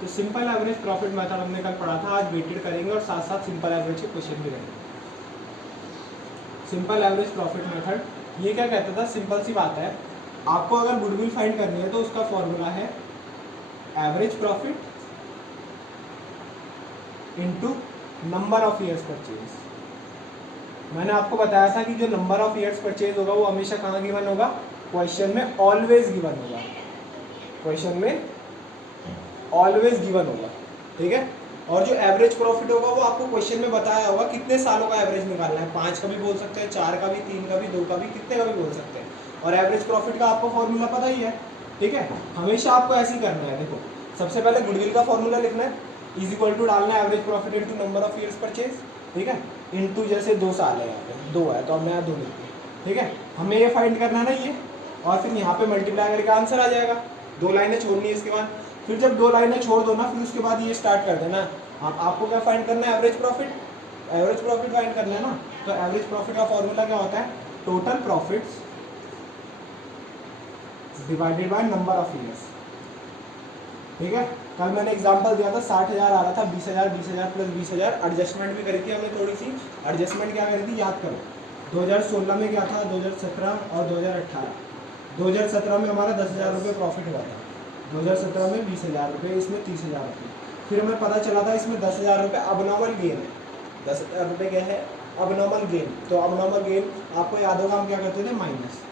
तो simple average profit method हमने कल पढ़ा था, आज वेटेड करेंगे और साथ साथ सिंपल एवरेज के क्वेश्चन भी करेंगे। सिंपल एवरेज प्रॉफिट मेथड ये क्या कहता था, सिंपल सी बात है, आपको अगर गुडविल फाइंड करनी है तो उसका फॉर्मूला है average profit into number of years purchase. मैंने आपको बताया था कि जो नंबर ऑफ ईयर्स परचेज होगा वो हमेशा कहाँ गिवन होगा, क्वेश्चन में ऑलवेज गिवन होगा, क्वेश्चन में ऑलवेज गिवन होगा, ठीक है। और जो एवरेज प्रॉफिट होगा वो आपको क्वेश्चन में बताया होगा कितने सालों का एवरेज निकालना है, 5 का भी बोल सकते हैं, 4 का भी, 3 का भी, 2 का भी, कितने का भी बोल सकते हैं। और एवरेज प्रॉफिट का आपको फॉर्मूला पता ही है, ठीक है। हमेशा आपको ऐसे ही करना है। देखो सबसे पहले गुडविल का फॉर्मूला लिखना है, इज इक्वल टू डालना है average profit into number of years purchase, ठीक है। इनटू जैसे 2 साल है, यहाँ पे 2 है तो हमने यहाँ 2 लिख दिया, ठीक है। हमें ये फाइंड करना है ना ये, और फिर यहाँ पे मल्टीप्लाई करके आंसर आ जाएगा। 2 लाइनें छोड़नी है इसके बाद, फिर जब 2 लाइनें छोड़ दो ना, फिर उसके बाद ये स्टार्ट कर देना। आपको क्या फाइंड करना है, average profit, average profit find करना है ना। तो एवरेज प्रॉफिट का फॉर्मूला क्या होता है, total profits divided by number of years, ठीक है। कल मैंने एग्जांपल दिया था 60,000 आ रहा था, 20,000 20,000 प्लस 20,000 एडजस्टमेंट भी करी थी हमने, थोड़ी सी एडजस्टमेंट क्या करी थी याद करो। 2016 में क्या था, 2017 और 2018। 2017 में हमारा 10,000 रुपये प्रॉफिट हुआ था, 2017 में 20,000 रुपये, इसमें 30,000 रुपये। फिर हमें पता चला था इसमें 10,000 रुपये अबनॉर्मल गेन है, 10,000 रुपये क्या है, अबनॉर्मल गेन। तो अबनॉर्मल गेन आपको याद होगा हम क्या करते थे, माइनस,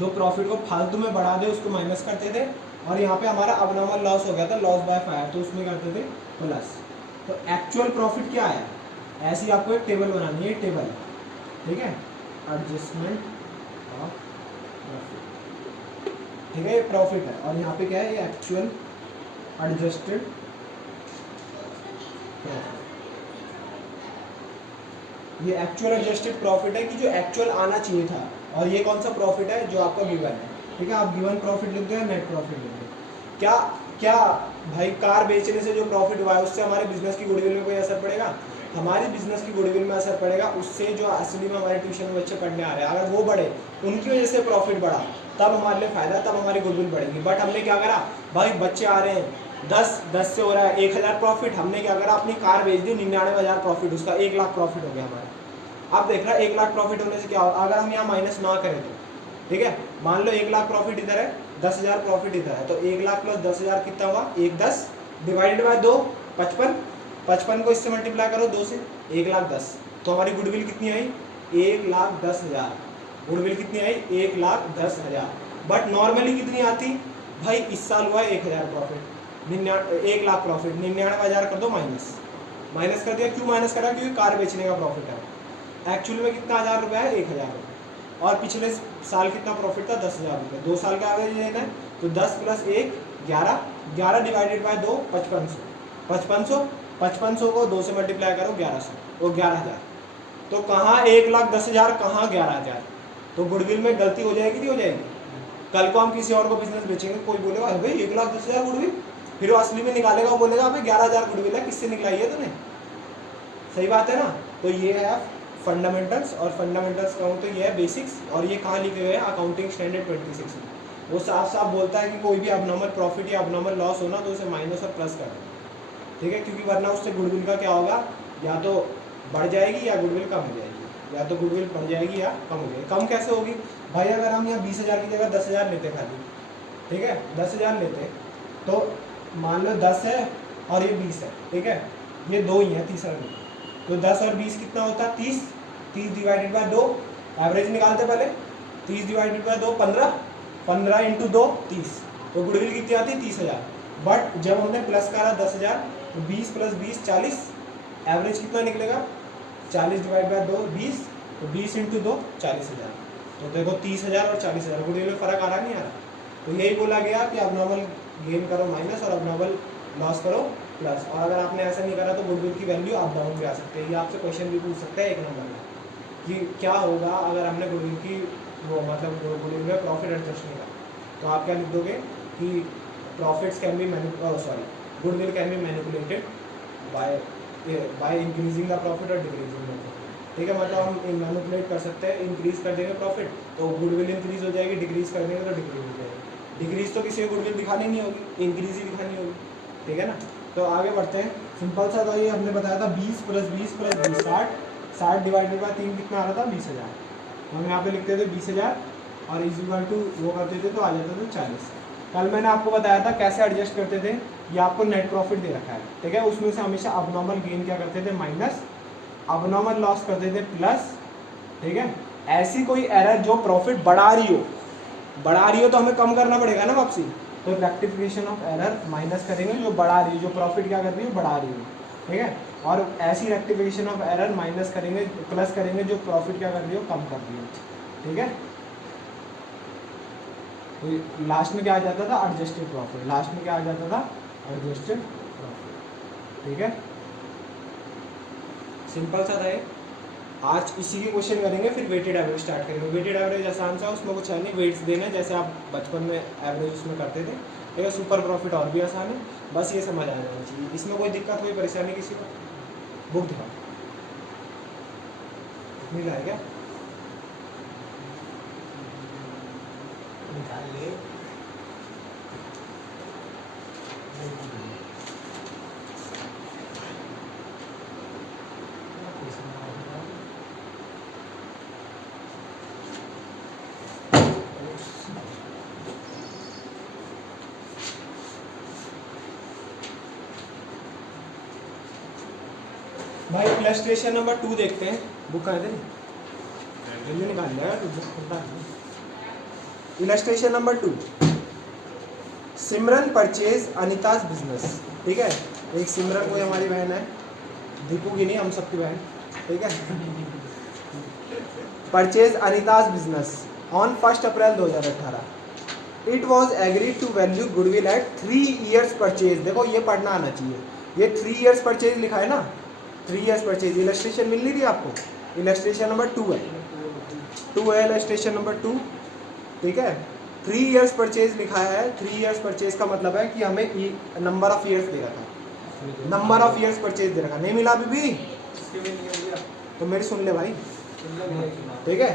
जो प्रॉफिट को फालतू में बढ़ा दे उसको माइनस करते थे। और यहाँ पे हमारा अबनॉर्मल लॉस हो गया था, लॉस बाय फायर, तो उसमें करते थे प्लस। तो एक्चुअल प्रॉफिट क्या है, ऐसी आपको एक टेबल बनानी है, टेबल, ठीक है, एडजस्टमेंट ऑफ प्रॉफिट, ठीक है, ये प्रॉफिट है। और यहाँ पे क्या है, ये एक्चुअल एडजस्टेड प्रॉफिट, ये एक्चुअल एडजस्टेड प्रॉफिट है कि जो एक्चुअल आना चाहिए था। और ये कौन सा प्रॉफिट है, जो आपका गिवन है, ठीक है। आप गिवन प्रॉफिट लिख दो या नेट प्रॉफिट लिख दो। क्या क्या भाई, कार बेचने से जो प्रॉफिट हुआ है उससे हमारे बिजनेस की गुडविल में कोई असर पड़ेगा, हमारी बिजनेस की गुडविल में असर पड़ेगा। उससे जो असली में हमारे ट्यूशन में बच्चे पढ़ने आ रहे हैं, अगर वो बढ़े, उनकी वजह से प्रॉफिट बढ़ा, तब हमारे लिए फायदा, तब हमारी गुडविल बढ़ेगी। बट हमने क्या करा भाई, बच्चे आ रहे हैं, 10 से हो रहा है 1,000 प्रॉफिट, हमने क्या करा, अपनी कार बेच दी, 99,000 प्रॉफिट, उसका 1 लाख प्रॉफिट हो गया हमारा। अब देख रहा है 1 लाख प्रॉफिट होने से क्या होगा, अगर हम यहाँ माइनस ना करें तो, ठीक है। मान लो 1 लाख प्रॉफिट इधर है, 10,000 प्रॉफिट इधर है, तो 1 लाख प्लस 10,000 कितना हुआ, 1,10 डिवाइडेड बाय 2, 55, 55 को इससे मल्टीप्लाई करो 2 से, 1,10,000। तो हमारी गुडविल कितनी आई, 1,10,000। गुडविल कितनी आई, 1,10,000। बट नॉर्मली कितनी आती भाई, इस साल हुआ 1,000 प्रॉफिट, 1 लाख प्रॉफिट, 99,000 कर दो माइनस, माइनस कर दिया। क्यों माइनस करा, क्योंकि कार बेचने का प्रॉफिट है। एक्चुअल में कितना 1,000 रुपये है, 1,000 रुपये। और पिछले साल कितना प्रॉफिट था, 10,000 रुपये। 2 साल का एवरेज लेना है, तो 10 प्लस 1 11, 11 डिवाइडेड बाय 2 5500, 5500 को 2 से मल्टीप्लाई करो 1100, वो 11,000। तो कहाँ 1,10,000, कहाँ 11,000। तो गुडविल में गलती हो जाएगी, नहीं हो जाएगी। कल को हम किसी और को बिजनेस बेचेंगे, कोई बोलेगा भाई 1,10,000 गुडविल, फिर वो असली में निकालेगा, वो बोलेगा भाई 11,000 गुडविल है, किससे निकलाई है तूने। सही बात है ना। तो ये है फंडामेंटल्स, और फंडामेंटल्स कहूँ तो ये है बेसिक्स। और ये कहाँ लिखे गए हैं, अकाउंटिंग स्टैंडर्ड 26 में। वो साफ साफ बोलता है कि कोई भी अबनॉर्मल प्रॉफिट या अबनॉर्मल लॉस हो ना, तो उसे माइनस और प्लस कर दो, ठीक है। क्योंकि वरना उससे गुडविल का क्या होगा, या तो बढ़ जाएगी या गुडविल कम हो जाएगी, या तो गुडविल बढ़ जाएगी या कम हो जाएगी। कम कैसे होगी भाई, अगर हम यहाँ 20,000 की जगह 10,000 लेते खाली, ठीक है, 10,000 लेते, तो मान लो 10 है और ये 20 है, ठीक है, ये 2 ही है, तीसरा नहीं। तो 10 और 20 कितना होता है, 30, 30 डिवाइडेड बाय 2, एवरेज निकालते पहले, 30 डिवाइडेड बाय 2 15, 15 इंटू 2 30। तो गुडविल कितनी आती है, 30,000। बट जब हमने प्लस करा 10,000, तो 20 प्लस 20 40, एवरेज कितना निकलेगा, 40 डिवाइड बाय 2 20, तो 20 इंटू 2 40,000। तो देखो 30,000 और 40,000 गुडविल में फ़र्क आ रहा नहीं आ रहा। तो यही बोला गया कि अबनॉर्मल गेन करो माइनस और अबनॉर्मल लॉस करो प्लस। और अगर आपने ऐसा नहीं करा तो गुडविल की वैल्यू अप डाउन भी आ सकती है। ये आपसे क्वेश्चन भी पूछ सकता है 1 नंबर में कि क्या होगा अगर हमने गुडविल की वो मतलब गुडविल में प्रॉफिट एडजस्ट नहीं करा। तो आप क्या लिख दोगे कि profits can be goodwill can be manipulated by increasing the profit और डिक्रीजिंग द प्रॉफिट, ठीक है। मतलब हम मैनिपुलेट कर सकते हैं, इंक्रीज कर देंगे प्रॉफिट तो गुडविल इंक्रीज हो जाएगी, डिक्रीज कर देंगे तो डिक्रीज हो जाएगी। डिक्रीज तो किसी को गुडविल दिखानी नहीं होगी, इंक्रीज ही दिखानी होगी, ठीक है ना। तो आगे बढ़ते हैं, सिंपल सा था ये, हमने बताया था 20 + 20 + 20 60, 60 डिवाइडेड बाय 3 कितना आ रहा था 20,000। हम यहाँ पे लिखते थे 20,000 और इक्वल टू वो करते थे तो आ जाता था 40। कल मैंने आपको बताया था कैसे एडजस्ट करते थे, ये आपको नेट प्रॉफिट दे रखा है, ठीक है। उसमें से हमेशा अबनॉर्मल गेन क्या करते थे माइनस, अबनॉर्मल लॉस करते थे प्लस, ठीक है। ऐसी कोई एरर जो प्रॉफिट बढ़ा रही हो तो हमें कम करना पड़ेगा ना वापसी, तो रेक्टिफिकेशन ऑफ एरर माइनस करेंगे जो बढ़ा रही है, जो प्रॉफिट क्या कर रही है बढ़ा रही है, ठीक है। और ऐसी रेक्टिफिकेशन ऑफ एरर माइनस करेंगे प्लस करेंगे जो प्रॉफिट क्या कर रही हो कम कर रही है, ठीक है। तो लास्ट में क्या आ जाता था एडजस्टेड प्रॉफिट, लास्ट में क्या आ जाता था एडजस्टेड प्रॉफिट, ठीक है। सिंपल सा था ये। आज इसी के क्वेश्चन करेंगे, फिर वेटेड एवरेज स्टार्ट करेंगे। वेटेड एवरेज आसान सा, उसमें कुछ है नहीं, वेट्स देना है जैसे आप बचपन में एवरेज उसमें करते थे, ठीक है। सुपर प्रॉफिट और भी आसान है, बस ये समझ आ जाना चाहिए, इसमें कोई दिक्कत कोई परेशानी किसी को। बुक दिखाओ, मिला है क्या? निकाल ले। भाई इलस्ट्रेशन नंबर 2 देखते हैं, बुक कहाँ है जल्दी निकाल लिया। इलस्ट्रेशन नंबर 2, सिमरन परचेज अनिताज बिजनेस, ठीक है। एक सिमरन कोई हमारी बहन है, दीपू की नहीं, हम सबकी बहन, ठीक है। Purchase Anita's business on 1 April 2018। It was agreed to value goodwill at 3 years purchase. देखो ये पढ़ना आना चाहिए, ये 3 years परचेज लिखा है ना, 3 years परचेज। इलस्ट्रेशन मिल रही थी आपको, इलस्ट्रेशन नंबर 2 है, 2 है इलस्ट्रेशन नंबर 2, ठीक है। 3 years परचेज लिखा है, 3 years परचेज का मतलब है कि हमें नंबर ऑफ ईयर्स दे रखा है, नंबर ऑफ ईयर्स परचेज दे रखा, नहीं मिला अभी भी तो मेरी सुन ले भाई, ठीक है।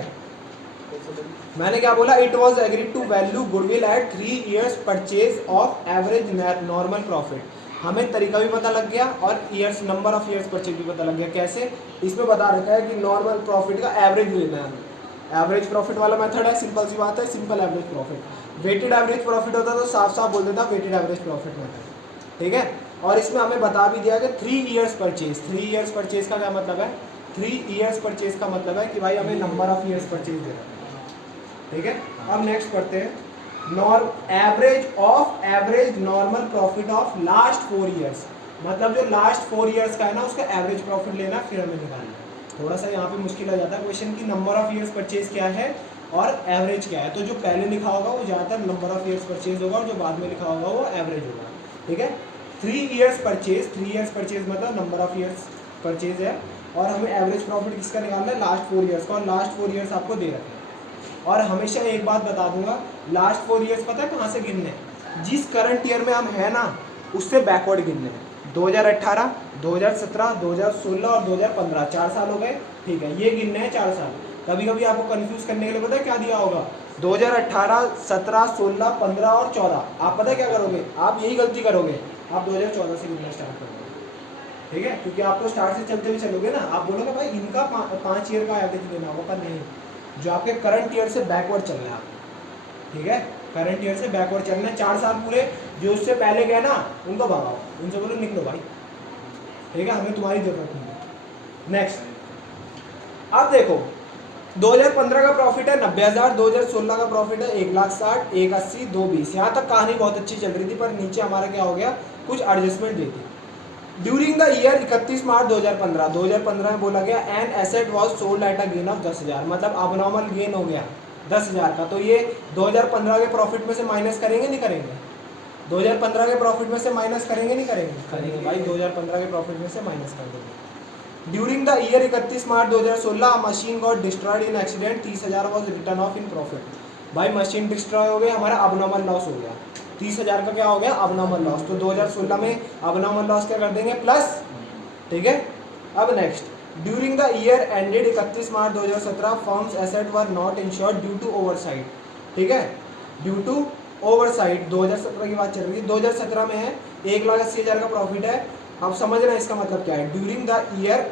मैंने क्या बोला, it was agreed to value goodwill at 3 years purchase of average normal profit. हमें तरीका भी पता लग गया और years, number of years purchase भी पता लग गया। कैसे, इसमें बता रखा है कि नॉर्मल प्रॉफिट का एवरेज लेना है हमें, एवरेज प्रॉफिट वाला मेथड है, सिंपल सी बात है, simple average profit. Weighted average profit होता तो साफ साफ बोल देता वेटेड एवरेज प्रॉफिट मेथड, ठीक है। और इसमें हमें बता भी दिया कि 3 years परचेज, 3 years परचेज का क्या मतलब है, 3 years परचेज का मतलब है कि भाई हमें नंबर ऑफ ईयर्स परचेज दे रहा है, ठीक है। अब नेक्स्ट पढ़ते हैं, average normal profit of last 4 years, मतलब जो लास्ट 4 years का है ना उसका एवरेज प्रॉफिट लेना, फिर हमें निकालना। थोड़ा सा यहाँ पे मुश्किल आ जाता है क्वेश्चन की, नंबर ऑफ ईयर्स परचेज क्या है और एवरेज क्या है। तो जो पहले लिखा होगा वो ज़्यादातर नंबर ऑफ ईयर्स परचेज होगा और जो बाद में लिखा होगा वो एवरेज होगा, ठीक है। 3 years परचेज, 3 years परचेज मतलब नंबर ऑफ ईयर्स परचेज है, और हमें एवरेज प्रॉफिट किसका निकालना है, लास्ट 4 years का, और लास्ट 4 years आपको दे रखे हैं। और हमेशा एक बात बता दूंगा, लास्ट 4 years पता है कहाँ से गिनने हैं, जिस करंट ईयर में हम हैं ना उससे बैकवर्ड गिनने हैं। 2018, 2017, 2016 और 2015, 4 साल हो गए, ठीक है, ये गिनने हैं 4 साल। कभी कभी आपको कंफ्यूज करने के लिए पता है क्या दिया होगा, 2018, 17, 16, 15 और 14, आप पता है क्या करोगे, आप यही गलती करोगे, आप 2014 से गिनना स्टार्ट करोगे, ठीक है, क्योंकि आप तो स्टार्ट से चलते हुए चलोगे ना। आप बोलोगे भाई इनका 5 ईयर का एवरेज देना होगा, पर नहीं, जो आपके करंट ईयर से बैकवर्ड चल रहा है, ठीक है, करंट ईयर से बैकवर्ड चलना है 4 साल पूरे। जो उससे पहले गए ना उनको भगाओ, उनसे बोलो निकलो भाई, ठीक है, हमें तुम्हारी जरूरत नहीं है। नेक्स्ट, अब देखो 2015 का प्रॉफिट है 90,000, 2016 का प्रॉफिट है 1,60,000, 1,80,000, 2,20,000। यहाँ तक कहानी बहुत अच्छी चल रही थी, पर नीचे हमारा क्या हो गया, कुछ एडजस्टमेंट देती। ड्यूरिंग द ईयर 31 मार्च 2015, 2015 में बोला गया an asset was sold at a gain of 10,000, मतलब अबनॉर्मल गेन हो गया 10,000 का। तो ये 2015 के प्रॉफिट में से माइनस करेंगे नहीं करेंगे, 2015 के प्रॉफिट में से माइनस करेंगे नहीं करेंगे, करेंगे भाई, 2015 के प्रॉफिट में से माइनस कर देंगे। During the year 31 March 2016 machine got destroyed in accident, 30,000 was return of in profit. भाई मशीन डिस्ट्रॉय हो गई, हमारा अबनॉर्मल लॉस हो गया, 30,000 का क्या हो गया अबनॉर्मल लॉस। तो 2016 में अबनॉर्मल लॉस क्या कर देंगे, प्लस, ठीक है। अब next, during the year ended 31 March 2017 firm's asset were not insured due to oversight, ठीक है, ड्यू टू ओवरसाइट 2017 की बात चल रही है, 2017 में है 1,80,000 का प्रॉफिट है। अब समझना इसका मतलब क्या है। During the year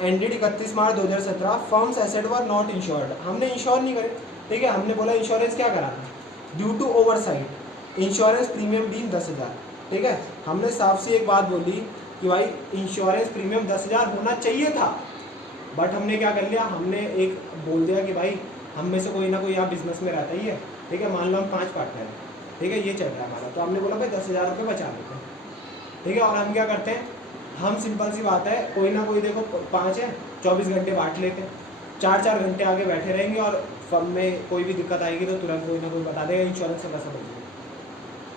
ended 31 March 2017 firm's asset were not insured, हमने इंश्योर नहीं करे, ठीक है। हमने बोला इंश्योरेंस क्या कराना, due to oversight insurance premium been 10,000, ठीक है। हमने साफ सी एक बात बोली कि भाई इंश्योरेंस प्रीमियम 10,000 होना चाहिए था, बट हमने क्या कर लिया, हमने एक बोल दिया कि भाई हम में से कोई ना कोई यहाँ बिजनेस में रहता ही है, ठीक है। मान लो हम 5 पार्टनर हैं, ठीक है, ये चल रहा है हमारा, तो हमने बोला भाई 10,000 रुपये बचा लेते हैं, ठीक है। और हम क्या करते हैं, हम सिंपल सी बात है, कोई ना कोई देखो 5 है, 24 घंटे बांट लेते हैं, 4-4 घंटे आगे बैठे रहेंगे और फर्म में कोई भी दिक्कत आएगी तो तुरंत कोई ना कोई बता देगा इंश्योरेंस से पैसा बच जाएगा,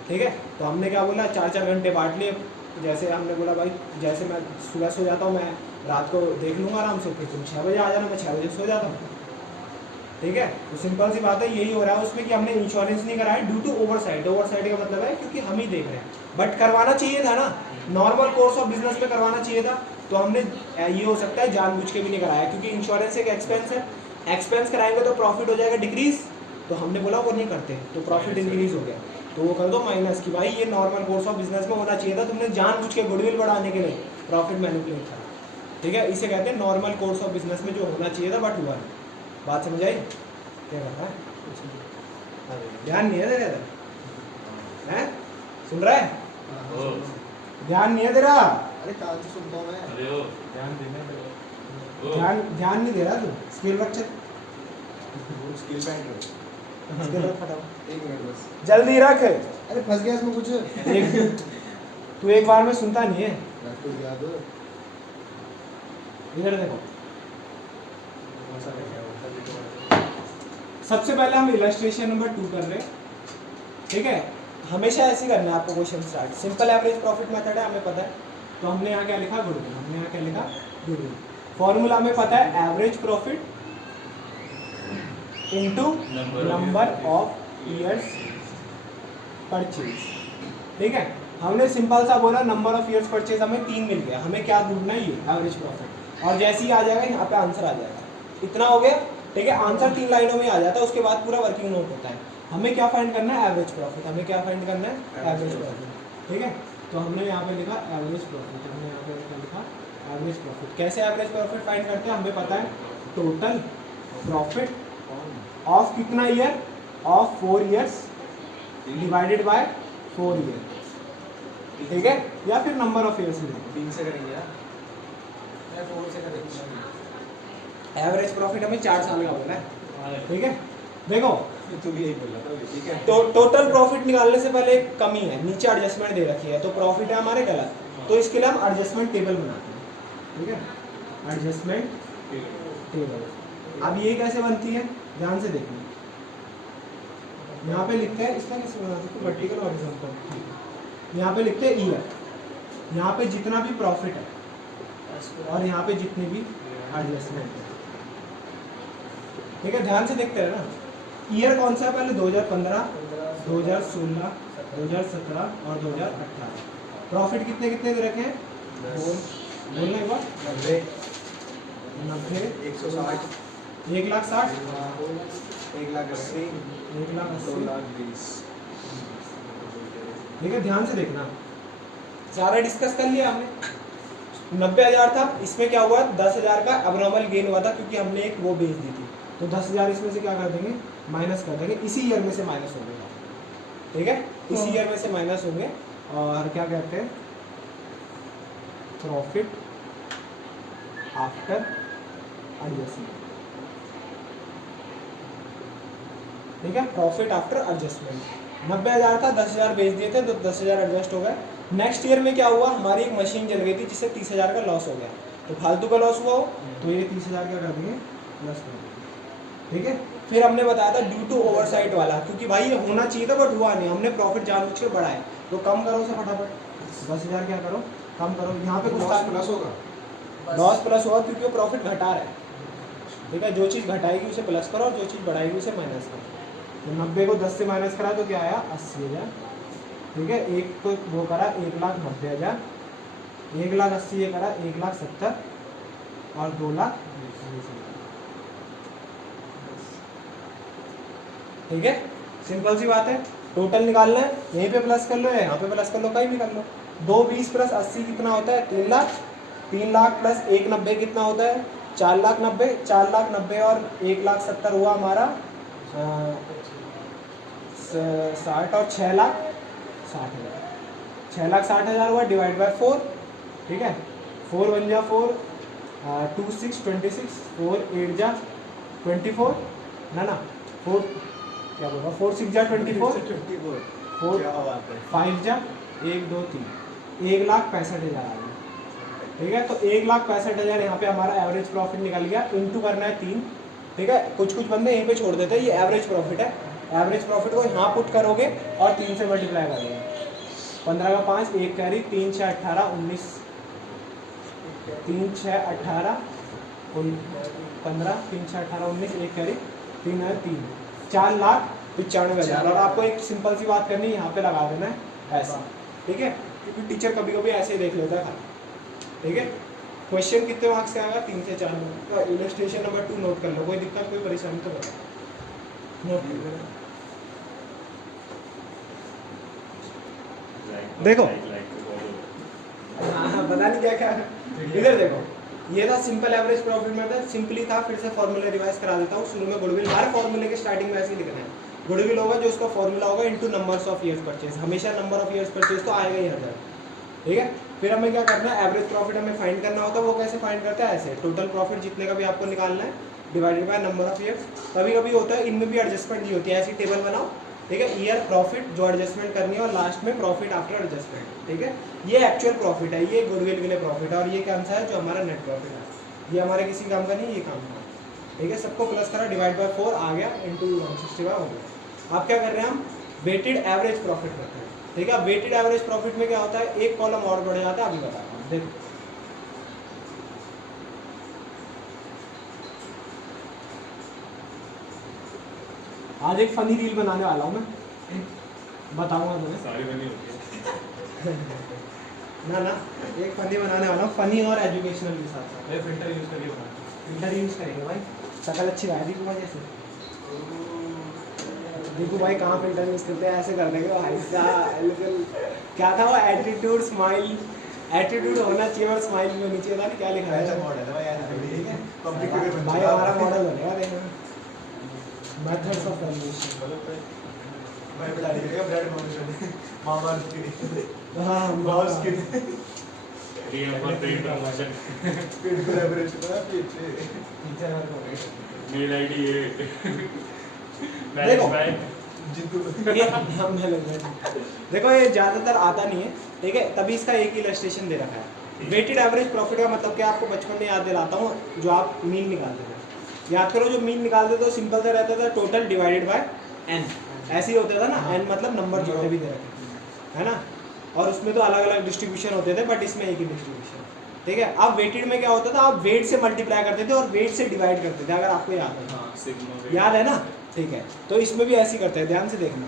ठीक है। तो हमने क्या बोला, 4-4 घंटे बांट लिए। जैसे हमने बोला भाई जैसे मैं सुबह सो जाता हूँ, मैं रात को देख लूँगा आराम से, फिर तुम 6 बजे आ जाना, मैं 6 बजे सो जाता हूँ, ठीक है। तो सिंपल सी बात है, यही हो रहा है उसमें कि हमने इंश्योरेंस नहीं कराया ड्यू टू ओवरसाइट। ओवरसाइट का मतलब है क्योंकि हम ही देख रहे हैं, बट करवाना चाहिए था ना, नॉर्मल कोर्स ऑफ बिजनेस में करवाना चाहिए था। तो हमने ये हो सकता है जानबूझ के भी नहीं कराया, क्योंकि इंश्योरेंस एक एक्सपेंस है, एक्सपेंस कराएंगे तो प्रॉफिट हो जाएगा डिक्रीज, तो हमने बोला वो नहीं करते, तो प्रॉफिट इंक्रीज हो गया, तो वो कर दो माइनस कि भाई ये नॉर्मल कोर्स ऑफ बिजनेस में होना चाहिए था, तुमने जानबूझ के गुडविल बढ़ाने के लिए प्रॉफिट मैनिपुलेट करा, ठीक है। इसे कहते हैं नॉर्मल कोर्स ऑफ बिजनेस में जो होना चाहिए था बट हुआ नहीं। बात समझ आई, क्या कर रहा है, ध्यान नहीं है तेरा, हैं सुन रहा है, ध्यान नहीं है तेरा, अरे काल से सुनता हूँ मैं। अरे ओ ध्यान देना ध्यान नहीं दे रहा तू, स्केल रख, चल स्किल पैंट है। स्केल रख फटाफट, 1 मिनट बस। जल्दी रख। अरे फंस गया इसमें कुछ। तू एक बार में सुनता नहीं है, मैं तो याद है। इधर देखो। सबसे पहले हम इलस्ट्रेशन नंबर 2 कर रहे हैं, ठीक है। हमेशा ऐसे ही करना है आपको question start. Simple average profit method है, हमें पता है, तो हमने यहाँ क्या लिखा, गुडविल। हमने यहाँ क्या लिखा, गुडविल। फॉर्मूला हमें पता है, average profit into number of years purchase, ठीक है। हमने सिंपल सा बोला नंबर ऑफ ईयर्स परचेज हमें 3 मिल गया, हमें क्या ढूंढना है, ये एवरेज प्रॉफिट, और जैसे ही आ जाएगा यहाँ पे आंसर आ जाएगा, इतना हो गया, ठीक है। आंसर 3 लाइनों में आ जाता है, उसके बाद पूरा वर्किंग नोट होता है। हमें क्या फाइंड करना है, एवरेज प्रॉफिट। हमें क्या फाइंड करना है, एवरेज प्रॉफिट, ठीक है। तो हमने यहाँ पे लिखा एवरेज प्रॉफिट, हमने यहाँ पे क्या लिखा, एवरेज प्रॉफिट। कैसे एवरेज प्रॉफिट फाइंड करते हैं, हमें पता है टोटल प्रॉफिट ऑफ कितना year, of 4 years divided by 4 year, ठीक है, या फिर नंबर ऑफ ईयर्स में 3 से करेंगे यार। मैं 4 से करेंगे। एवरेज प्रॉफिट हमें 4 साल का बोला है, ठीक है। देखो तू भी यही बोल रहा था, ठीक है। तो टोटल प्रॉफिट निकालने से पहले एक कमी है, नीचे एडजस्टमेंट दे रखी है, तो प्रॉफिट है हमारे गलत, तो इसके लिए हम एडजस्टमेंट टेबल बनाते हैं, ठीक है, एडजस्टमेंट टेबल। अब ये कैसे बनती है, ध्यान से देखना, यहाँ पे लिखते हैं, इसमें कैसे बनाते हैं, वर्टिकल हॉरिजॉन्टल, यहाँ पे लिखते हैं ईयर, यहाँ पे जितना भी प्रॉफिट है और यहाँ पे जितनी भी एडजस्टमेंट है, ठीक है। ध्यान से देखते हैं ना, ईयर कौन सा है पहले, 2015, 2016, 2017 और 2018। प्रॉफिट कितने कितने दे रखे हैं, बोलना एक बार, 90, 160, 1,60,000, 1,80,000, 1,80,000, 2,20,000। ठीक है। ध्यान से देखना, सारा डिस्कस कर लिया हमने। 90,000 था, इसमें क्या हुआ, 10,000 का अबनॉर्मल गेन हुआ था क्योंकि हमने एक वो बेच दी थी, तो 10,000 इसमें से क्या कर देंगे, माइनस कर देंगे, इसी ईयर में से माइनस होंगे, ठीक है, इसी ईयर में से माइनस होंगे। और क्या कहते हैं, प्रॉफिट आफ्टर एडजस्टमेंट, ठीक है, प्रॉफिट आफ्टर एडजस्टमेंट। 90,000 था, 10,000 बेच दिए थे, तो 10,000 एडजस्ट हो गए। नेक्स्ट ईयर में क्या हुआ, हमारी एक मशीन चल गई थी जिससे 30,000 का लॉस हो गया, तो फालतू का लॉस हुआ हो, तो ये 30,000 क्या कर देंगे, प्लस कर देंगे, ठीक है। फिर हमने बताया था ड्यू टू ओवरसाइट वाला, क्योंकि भाई ये होना चाहिए था बट हुआ नहीं, हमने प्रॉफिट जानबूझ के बढ़ाए, तो कम करो उसे फटाफट, 10,000 क्या करो, कम करो, यहाँ पे कुछ प्लस होगा, लॉस प्लस होगा क्योंकि वो प्रॉफिट घटा रहा है, ठीक है। जो चीज़ घटाएगी उसे प्लस करो और जो चीज़ बढ़ाएगी उसे माइनस करो। तो 90 को 10 से माइनस करा तो क्या आया, 80,000, ठीक है। एक तो वो करा 1,90,000, 1,80,000 ये करा 1,70,000 और 2,20,000, ठीक है। सिंपल सी बात है, टोटल निकालना है, यहीं पे प्लस कर लो या यहाँ पे प्लस कर लो, कहीं भी कर लो, 220 प्लस 80 कितना होता है? 3 लाख। 3 लाख प्लस 190 कितना होता है? 4 लाख 90। 4 लाख 90 और 1 लाख 70 हुआ हमारा 60 और 6 लाख 60,000। 6 लाख 60,000 हुआ, डिवाइड बाय 4। ठीक है, 4 1 जा 4, 2 6 26, 4 8 जा 24 ना 4 क्या बोला, 4 6 जा 24, 4 5 जा 1 2 3, 1,65,000 आ गया। ठीक है, तो 1,65,000 यहाँ पे हमारा एवरेज प्रॉफिट निकल गया। इनटू करना है 3। ठीक है, कुछ कुछ बंदे यहीं पे छोड़ देते हैं, ये एवरेज प्रॉफिट है। एवरेज प्रॉफिट को यहाँ पुट करोगे और 3 से मल्टीप्लाई करोगे। 15 का 5, 1 कैरी, 3 6 18 19, 3 6 18 15, 3 6 18 19, 1 कैरी, 3 है 3, 4,95,000। और आपको एक सिंपल सी बात करनी है, यहाँ पे लगा देना है ऐसा। ठीक है, क्योंकि टीचर कभी कभी ऐसे ही देख लेता है खाली। ठीक है, क्वेश्चन कितने मार्क्स का आएगा? 3 से 4 मार्क्स का। इलस्ट्रेशन नंबर 2 नोट कर लो, कोई दिक्कत कोई परेशानी तो बता नोट कर लेना। देखो हाँ पता नहीं क्या क्या इधर देखो, ये था simple average profit method. Simply था, फिर से फॉर्मूला रिवाइज करा देता हूँ। शुरू में गुडविल, हर फॉर्मूले के स्टार्टिंग में ऐसे ही लिखना है। गुडविल होगा जो उसका फॉर्मूला होगा into numbers of years purchase. हमेशा नंबर ऑफ ईयर्स परचेज तो आएगा ही 1000। ठीक है, फिर हमें क्या करना है, एवरेज प्रॉफिट हमें फाइंड करना होता है। वो कैसे फाइंड करते हैं? ऐसे, टोटल प्रॉफिट जितने का भी आपको निकालना है divided by number of years. कभी कभी होता है इनमें भी एडजस्टमेंट नहीं होती है, ऐसी टेबल बनाओ। ठीक है, ईयर प्रॉफिट जो एडजस्टमेंट करनी है और लास्ट में प्रॉफिट आफ्टर एडजस्टमेंट। ठीक है, ये एक्चुअल प्रॉफिट है, ये गुडविल के लिए प्रॉफिट है, और ये कौन सा है? जो हमारा नेट प्रॉफिट है। ये हमारे किसी काम का नहीं, ये काम का। ठीक है, सबको प्लस करा, डिवाइड बाय 4 आ गया, इंटू 165 हो गया। आप क्या कर रहे हैं? हम वेटेड एवरेज प्रॉफिट करते हैं। ठीक है, वेटेड एवरेज प्रॉफिट में क्या होता है? एक कॉलम और बढ़ जाता है, अभी बता रहा हूँ। देखो आज एक फनी रील बनाने वाला हूँ मैं, बताऊंगा तुम्हें। सारी बनी होती है। ना एक फनी बनाने वाला हूँ, फनी और एजुकेशनल के साथ साथ। ये फिल्टर यूज करके बना। फिल्टर यूज करेंगे भाई, शक्ल अच्छी आएगी की वजह से। देखो भाई कहाँ फिल्टर यूज करते हैं, ऐसे कर देंगे भाई साहब। क्या था वो? एटीट्यूड स्माइल, एटीट्यूड होना चाहिए और स्माइल भी होनी चाहिए था। क्या लिखा है? मॉडल है भाई, ठीक है कॉम्प्लिकेटेड भाई, हमारा मॉडल बनेगा। देखना मेथड्स ऑफ वैल्यूएशन। भाई बता दीजिएगा ब्रेड मॉडल मामा की हाँ बॉस की रीइंफोर्समेंट प्रमोशन फिर कोलैबोरेशन है पीछे टीचर वर्क हो गए। मेल आईडी ये देखो। मैनेज बाय जिनको ये हम देखो ये ज़्यादातर आता नहीं है। ठीक है, तभी इसका एक ही इलस्ट्रेशन दे रखा है। वेटेड एवरेज प्रॉफिट का मतलब क्या? आपको बचपन में याद दिलाता हूँ, जो आप मीन निकालते थे। याद करो, जो मीन निकालते तो सिंपल सा रहता था, टोटल डिवाइडेड बाय एन। ऐसे ही होता था ना, एन मतलब नंबर जोड़े भी दे रखे है ना, और उसमें तो अलग अलग डिस्ट्रीब्यूशन होते थे, बट इसमें एक ही डिस्ट्रीब्यूशन। ठीक है, अब वेटेड में क्या होता था? आप वेट से मल्टीप्लाई करते थे और वेट से डिवाइड करते थे, अगर आपको याद है। हां सिग्मा याद है ना? ठीक है, तो इसमें भी ऐसे ही करते हैं, ध्यान से देखना।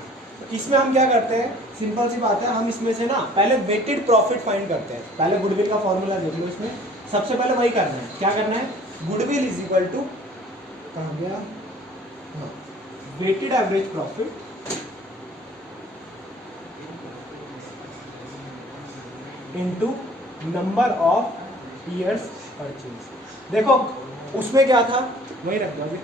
इसमें हम क्या करते हैं? सिंपल सी बात है, हम इसमें से ना पहले वेटेड प्रॉफिट फाइंड करते हैं। पहले गुडविल का फॉर्मूला देख लो, इसमें सबसे पहले वही करना है। क्या करना है? गुडविल इज इक्वल टू, कहाँ गया? हाँ, weighted average profit into number of years purchase. देखो उसमें क्या था, वही रख दो अभी।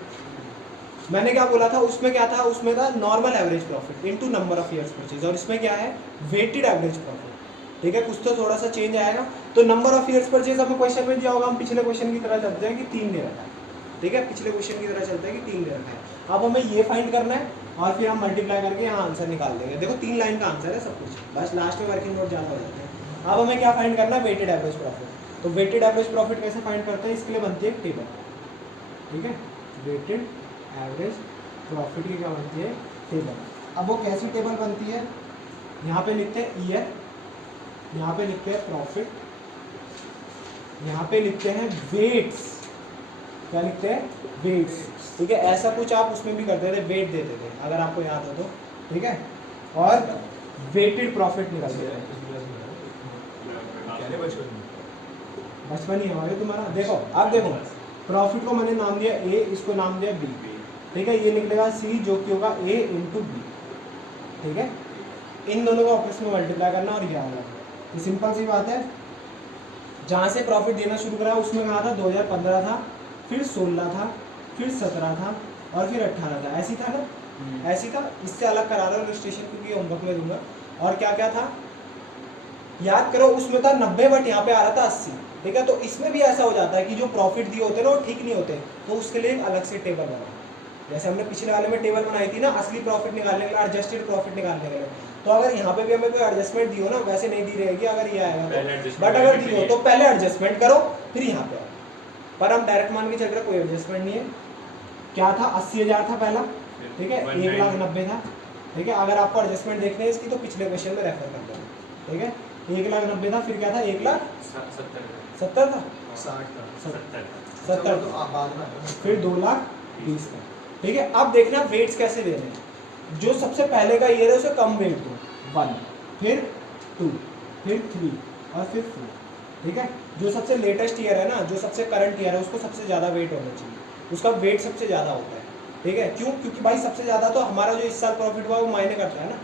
मैंने क्या बोला था? उसमें क्या था? उसमें था normal average profit into number of years purchase, और इसमें क्या है? Weighted average profit. ठीक है, कुछ तो थोड़ा सा चेंज आएगा। तो नंबर ऑफ ईयर्स परचेज हमें क्वेश्चन में दिया होगा, हम पिछले क्वेश्चन की तरह चलते हैं कि 3 दे रखा है। ठीक है, पिछले क्वेश्चन की तरह चलते हैं कि 3 दे रखा है। अब हमें ये फाइंड करना है और फिर हम मल्टीप्लाई करके यहाँ आंसर निकाल देंगे। देखो 3 लाइन का आंसर है सब कुछ, बस लास्ट में वर्किंग नोट ज़्यादा हो जाते हैं। अब हमें क्या फाइंड करना है? Weighted average profit. तो वेटेड एवरेज प्रॉफिट कैसे फाइंड करते हैं? इसके लिए बनती है एक टेबल। ठीक है, वेटेड एवरेज प्रॉफिट की क्या बनती है? टेबल। अब वो कैसी टेबल बनती है? यहाँ पे लिखते हैं ईयर, यहाँ पे लिखते हैं प्रॉफिट, यहाँ पे लिखते हैं वेट्स। क्या लिखते हैं? वेट्स। ठीक है, ऐसा कुछ आप उसमें भी करते थे, वेट देते थे अगर आपको याद हो तो। ठीक है, और वेटेड प्रॉफिट निकालते थे। बचपन ही हमारे तुम्हारा। देखो अब देखो, प्रॉफिट को मैंने नाम दिया ए, इसको नाम दिया बी। ठीक है, ये लिख देगा सी, जो कि होगा ए इंटू बी। ठीक है, इन दोनों को आपस में मल्टीप्लाई करना और ये आ जाएगा। ये सिंपल सी बात है। जहाँ से प्रॉफिट देना शुरू करा उसमें कहा था 2015 था, फिर 16 था, फिर 17 था और फिर 18 था, ऐसी था ना, ऐसी था। इससे अलग करा रहा हूँ रजिस्ट्रेशन क्योंकि होमवर्क में दूंगा। और क्या क्या था याद करो, उसमें था 90 बट यहाँ पे आ रहा था 80, ठीक है। तो इसमें भी ऐसा हो जाता है कि जो प्रॉफिट दिए होते हैं ना वो ठीक नहीं होते, तो उसके लिए एक अलग से टेबल बनाओ। जैसे हमने पिछले वाले में टेबल बनाई थी ना असली प्रॉफिट निकालने के लिए, एडजस्टेड प्रॉफिट निकालने के लिए, तो अगर यहाँ पे भी हमें कोई एडजस्टमेंट दी हो ना, वैसे नहीं दी रहेगी अगर ये आएगा तो, बट अगर दी हो तो पहले एडजस्टमेंट करो फिर यहाँ पे आओ। पर हम डायरेक्ट मान के चल रहे कोई एडजस्टमेंट नहीं है। क्या था 80,000 था पहला, ठीक है, 1,90,000 था, ठीक है। अगर आपको एडजस्टमेंट देखने हैं इसकी तो पिछले क्वेश्चन में रेफर कर देना, ठीक है। 1,90,000 था, फिर क्या था 1,70,000 था, 70 फिर 2,20,000 था, ठीक है। अब देखना वेट्स कैसे देने हैं। जो सबसे पहले का ईयर है उसे कम वेट दो, 1, फिर 2, फिर 3 और फिर 4, ठीक है। जो सबसे लेटेस्ट ईयर है ना, जो सबसे करंट ईयर है उसको सबसे ज़्यादा वेट होना चाहिए, उसका वेट सबसे ज़्यादा होता है, ठीक है। क्यों? क्योंकि भाई सबसे ज़्यादा तो हमारा जो इस साल प्रॉफिट हुआ वो मायने करता है ना,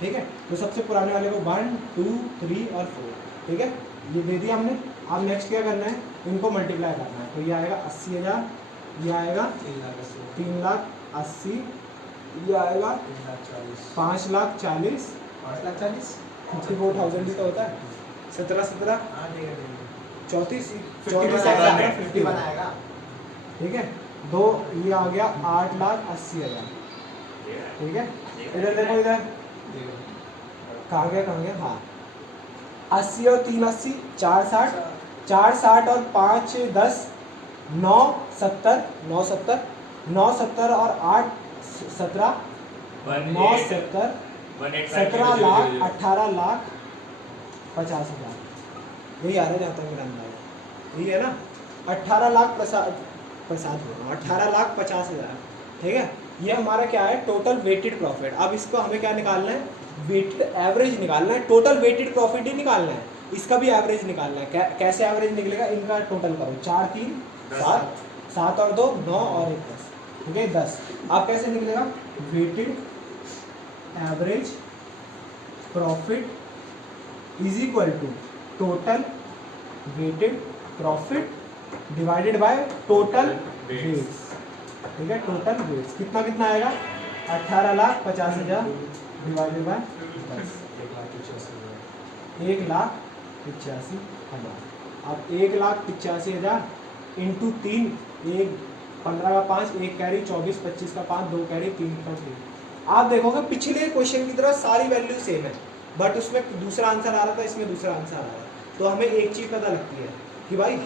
ठीक है। तो सबसे पुराने वाले को 1, 2, 3 और 4, ठीक है, ये दे दिया हमने। अब नेक्स्ट क्या करना है, इनको मल्टीप्लाई करना है। तो ये आएगा 80,000, ये आएगा 3,80,000, ये आएगा 5,40,000, 54,000 भी तो होता है, 17 34 50 बनाएगा, ठीक है। दो ये आ गया 8,80,000, ठीक है। इधर देखो, इधर कहाँ गया, हाँ 80 और 3 80, 460, 460 और 5 10, 9 70, 9 70, 9 70 और 8 17, 9 70, 17 लाख 18,50,000, यही आ रहा है जहाँ तक मेरा अंदाजा, यही है ना। 18,50,000, ठीक है। ये हमारा क्या है, टोटल वेटेड प्रॉफिट। अब इसको हमें क्या निकालना है, वेटेड एवरेज निकालना है, टोटल वेटेड प्रॉफिट ही निकालना है, इसका भी एवरेज निकालना है। कैसे एवरेज निकलेगा, इनका टोटल करो, 4 3 7, 7 और 2 9 और 1 10, ठीक है 10। अब कैसे निकलेगा, weighted average profit is equal to total weighted profit divided by total weights, ठीक है। टोटल वेट्स कितना कितना आएगा, 18,50,000 डिवाइडेड बाय 10, 1,85,000। अब 1,85,000 इंटू 3, 1 15 का 5, 1 कैरी 24 25 का 5, 2 कैरी 3 का 3। आप देखोगे पिछले क्वेश्चन की तरह सारी वैल्यू सेम है, बट उसमें दूसरा आंसर आ रहा था, इसमें दूसरा आंसर आ रहा है। तो हमें एक चीज़ पता लगती है कि भाई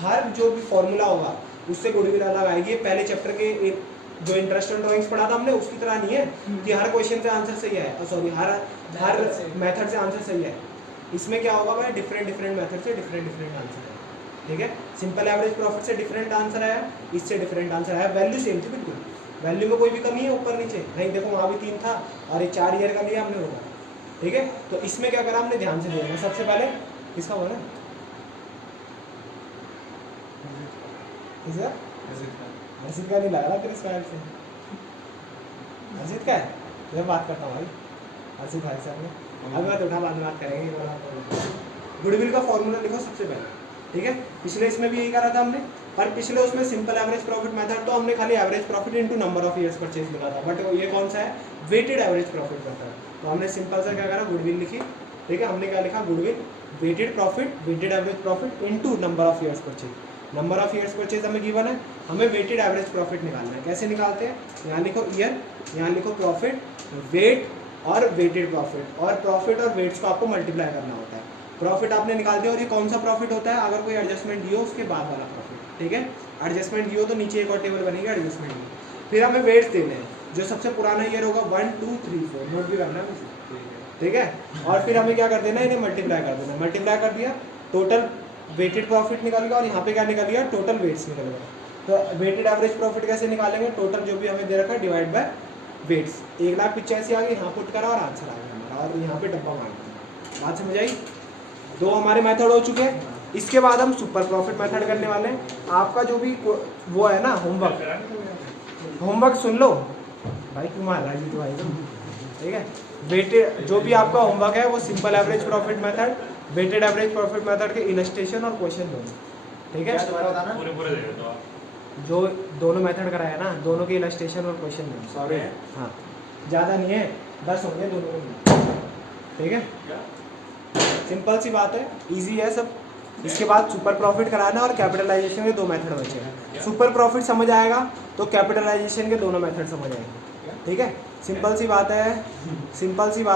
हर जो भी फॉर्मूला होगा उससे गुडविल अलग आएगी। पहले चैप्टर के जो इंटरेस्ट ऑन ड्राइंग्स पढ़ा था हमने उसकी तरह नहीं है कि हर क्वेश्चन से आंसर सही है, सॉरी हर मेथड से आंसर सही है। इसमें क्या होगा भाई, डिफरेंट मेथड से डिफरेंट आंसर है, ठीक है। सिंपल एवरेज प्रॉफिट से डिफरेंट आंसर आया, इससे डिफरेंट आंसर आया, वैल्यू सेम थी बिल्कुल, वैल्यू में कोई भी कमी है ऊपर नीचे नहीं। देखो वहाँ भी 3 था और ये 4 ईयर का लिया हमने होगा, ठीक है। तो इसमें क्या करा हमने, ध्यान से देखना। सबसे पहले किसका हुआ ना, अर्जित का नहीं लग रहा तेरे स्टाइल से, अर्जित का है, मैं बात करता हूँ भाई, अर्जित भाई साहब ने अभी बात उठा, बाद में बात करेंगे। गुडविल का फॉर्मूला लिखो सबसे पहले, ठीक है। पिछले इसमें भी यही करा था हमने, पर पिछले उसमें सिंपल एवरेज प्रॉफिट मेथड तो हमने खाली average profit into number of years purchase लिखा था, बट ये कौन सा है, वेटेड एवरेज प्रॉफिट मेथड। तो हमने सिंपल सा क्या करा, गुडविल लिखी, ठीक है। हमने क्या लिखा, goodwill weighted profit, weighted average profit into number of years purchase. Number of years purchase हमें गिवन है, हमें वेटेड एवरेज प्रॉफिट निकालना है। कैसे निकालते हैं, यहाँ लिखो ईयर, यहाँ लिखो प्रॉफिट, वेट और वेटेड प्रॉफिट, और प्रॉफिट और वेट्स को आपको मल्टीप्लाई करना होता है। प्रॉफिट आपने निकाल दिया, और ये कौन सा प्रॉफिट होता है, अगर कोई एडजस्टमेंट दियो उसके बाद वाला प्रॉफिट, ठीक है। एडजस्टमेंट दियो तो नीचे एक और टेबल बनेगी एडजस्टमेंट की। फिर हमें वेट्स देने हैं, जो सबसे पुराना ईयर होगा 1 2 3 4, नोट भी करना है मुझे, ठीक है। और फिर हमें क्या कर देना है, इन्हें मल्टीप्लाई कर देना। मल्टीप्लाई कर दिया, टोटल वेटेड प्रॉफिट निकालेगा, और यहाँ पे क्या निकल गया, टोटल वेट्स निकलेगा। तो वेटेड एवरेज प्रॉफिट कैसे निकालेंगे, टोटल जो भी हमें दे रखा है डिवाइड बाय वेट्स। 1,85,000 आ गई, यहाँ पुट करा और आंसर आ गया हमारा, और यहाँ पे डब्बा मार दिया। बात समझ आई। 2 हमारे मेथड हो चुके हैं। इसके बाद हम सुपर प्रॉफिट मेथड करने वाले हैं। आपका जो भी वो है ना होमवर्क सुन लो भाई, तुम्हारा जी तो भाई, ठीक है। वेटेड जो भी आपका होमवर्क है वो simple average profit method weighted average profit method के इलस्ट्रेशन और क्वेश्चन दोनों, ठीक है। क्या दोबारा बताना? पूरे दे दो आप। जो दोनों मेथड कराया ना, दोनों के इलस्ट्रेशन और क्वेश्चन दोनों। सॉरी हाँ, ज़्यादा नहीं है, 10 होंगे दोनों में, ठीक है। क्या? सिंपल सी बात है, इजी है सब। इसके बाद सुपर प्रॉफिट कराना और कैपिटलाइजेशन के 2 मेथड बचे हैं। सुपर प्रॉफिट समझ आएगा तो कैपिटलाइजेशन के दोनों मेथड समझ आएंगे, ठीक है। सिंपल सी बात है, सिंपल सी बात